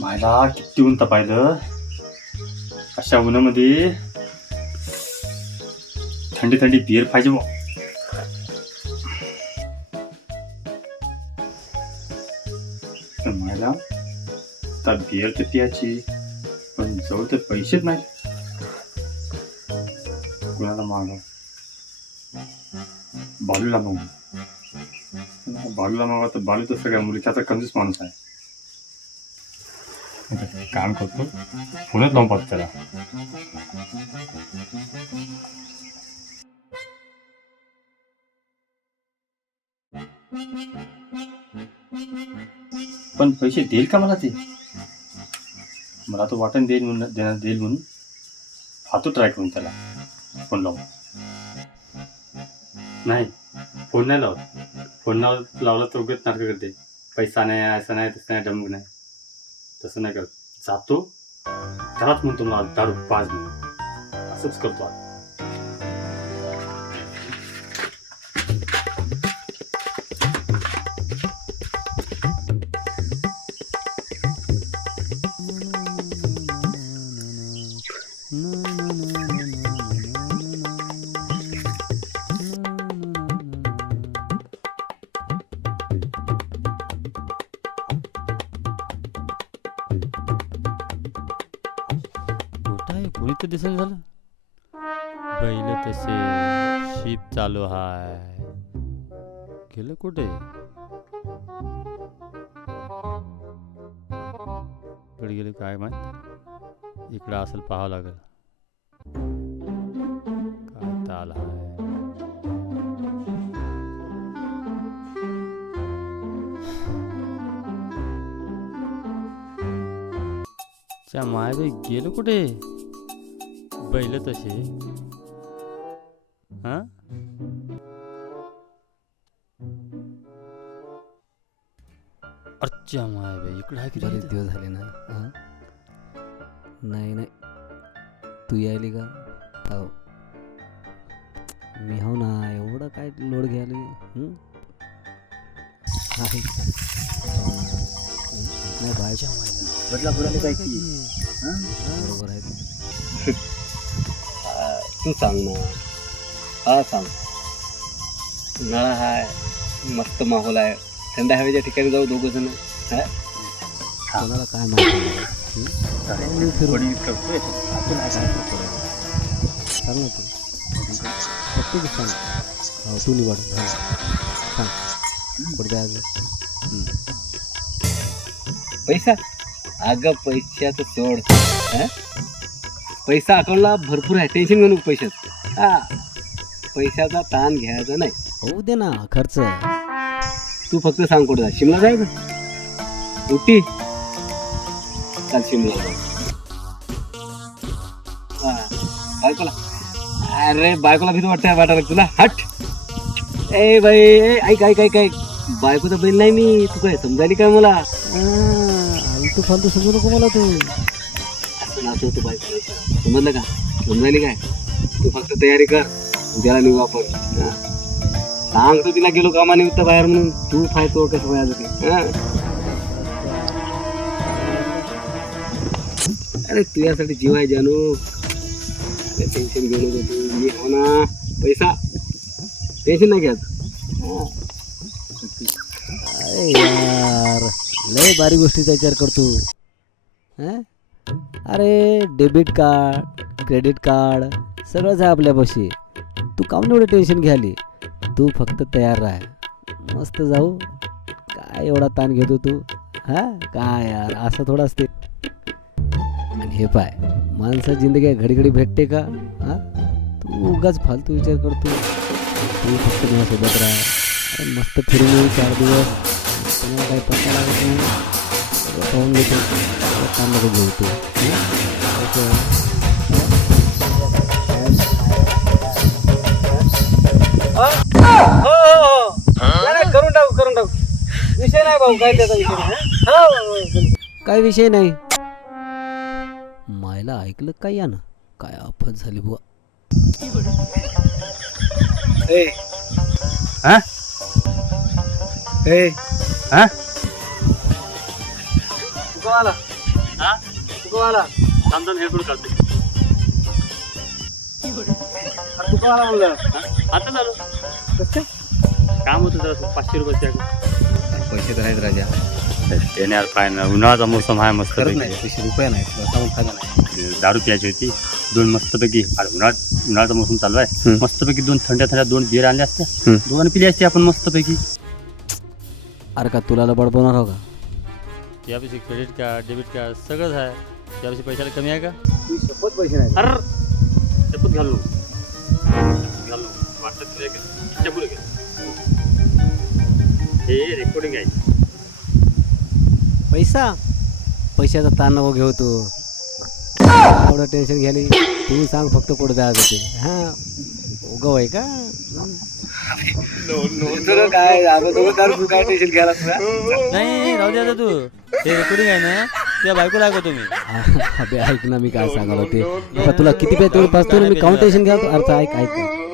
मायला किती ऊन पाहिलं. अशा उन्हामध्ये थंडी थंडी बिअर पाहिजे बा. तर मायला तर बिअर तर प्यायची, पण जवळ तर पैसेच नाही. कुणाला मागव, बालूला मागव. बालूला मागवा तर बालू तर सगळ्या मुलीचा कंजूस माणूस आहे. काम करतो, फोनच लावून पाहतो त्याला. पण पैसे देईल का मला? ते मला तो वाटण देईल म्हणून पाहतो, ट्राय करून त्याला फोन लावून. नाही, फोन नाही लावत. फोन लावला तर उगाच नाटक करते. पैसा नाही, असं नाही, तसं नाही, डमक नाही. तसं नाही करत. जातो त्यालाच म्हणतो मला दारू पाच म्हणून. असंच करतो आज. कोणी तर दिसेल झालं. बैल तसे शीप चालू हाय. गेलं कुठे? इकडे गेले काय माहित. इकडं असेल, पाहावं लागेल. काय ताल हाय. माय गेलं कुठे? बैल तसे. हा, अच्छा माय बाई इकडे आहे की? बरेच दिवस झाले ना. नाही नाही, तू यायली का? हो, मी हो ना. एवढं काय लोड घ्यायला? नाही बायच्या मायला बदला बुडाले काय की? बरोबर आहे. तू सांग ना. हा सांग. उन्हाळा हाय, मस्त माहोल आहे. थंड हवेच्या ठिकाणी जाऊ दोघं जण. कोणाला काय माहिती? वडील करतोय आपण काय सांग ना तू. प्रत्येक सांग. हो, तू निवड. सांग कुठे जायचं? पैसा? अगं पैशाचं सोड. पैसा अकाउंटला भरपूर आहे, टेन्शन घेऊ नको पैशाचं. हा, पैशाचा ताण घ्यायचा नाही. होऊ दे ना खर्च. तू फक्त सांग कुठं जा. शिमला जायचं? उटी? चाल शिमला. हा, बायकोला? अरे बायकोला भीती वाटायला तुला? हट. ए बाई, ऐक ऐक ऐक ऐक. बायकोचा बैल नाही मी. तू काय समजायली काय मला? तू फालतू समजू नको मला. तू नाचवतो बायको, समजलं का? समजायली काय? तू फक्त तयारी कर, उद्याला निघू आपण. सांगतो तिला गेलो कामानिमित्त बाहेर म्हणून. तू फायतो कसं व्हायचं? अरे तुझ्यासाठी जीव आहे जानू. अरे टेन्शन घेऊ नको तू. मी हो ना. पैसा टेन्शन नाही घ्यायचं. अरे यार, लय भारी गोष्टीचा विचार करतो. अरे डेबिट कार्ड, क्रेडिट कार्ड सगळंच आहे आपल्यापाशी. तू काहून एवढं टेन्शन घ्यायली? तू फक्त तयार राह. मस्त जाऊ. काय एवढा ताण घेतो तू? काय यार, असं थोडं असते. आणि हे पाय, माणसा जिंदगी घडी घडी भेटते का? तू उगाच फालतू विचार करतो. तू फक्त माझ्यासोबत राह. अरे मस्त फिरून येऊ 4 दिवस. तुम्हाला काही पत्ता लागत नाही. पाहून घेतो. काम नको घेऊ तू. करून टाकू. विषय नाही भाऊ, काय त्याचा विषय. काय विषय नाही. मायला ऐकलं काय या ना? काय आफत झाली बुवा. आला हा तू कवा आला थांब थांब हेडफोन काढतो तू कवा आला म्हणलं हा? आता झालो कसं काम होतं जरा 500 रुपये पैसे तर आहेत राजा त्याने यार पाय ना उन्हाळ्याचा मोसम आहे मस्त खरंच नाही 200 रुपये नाही तुला सांगून फायदा नाही दारू प्यायची होती 2 मस्तपैकी अरे उन्हाळ्याचा मोसम चालू आहे मस्तपैकी 2 थंड्या 2 बिअर आणल्या असत्या 2 पिली असते आपण मस्तपैकी अरे का तुला लबड बनवणार हो का यापेक्षा क्रेडिट कार्ड डेबिट कार्ड सगळंच आहे यापेक्षा पैशाला कमी आहे का तू शपथ पैसे नाही अरे शपथ घालू वाटत तुला एक इच्छा पुढे घे हे रेकॉर्डिंग आहे पैशाचा ताण नको घेऊ तू एवढं टेन्शन घ्यायला तू सांग फक्त कुठं जायचं ते हां उगव आहे का तुला काय अगोदर तू काय टेन्शन घ्यायला तुला नाही राहू द्या तू हे रेकॉर्डिंग आहे ना तुझ्या बायकोला ऐकतो तुम्ही अबे ऐक ना मी काय सांगाल ते आता तुला किती पे तेवढं पाचतो मी काउंट टेन्शन घ्या अर्थ ऐक ऐक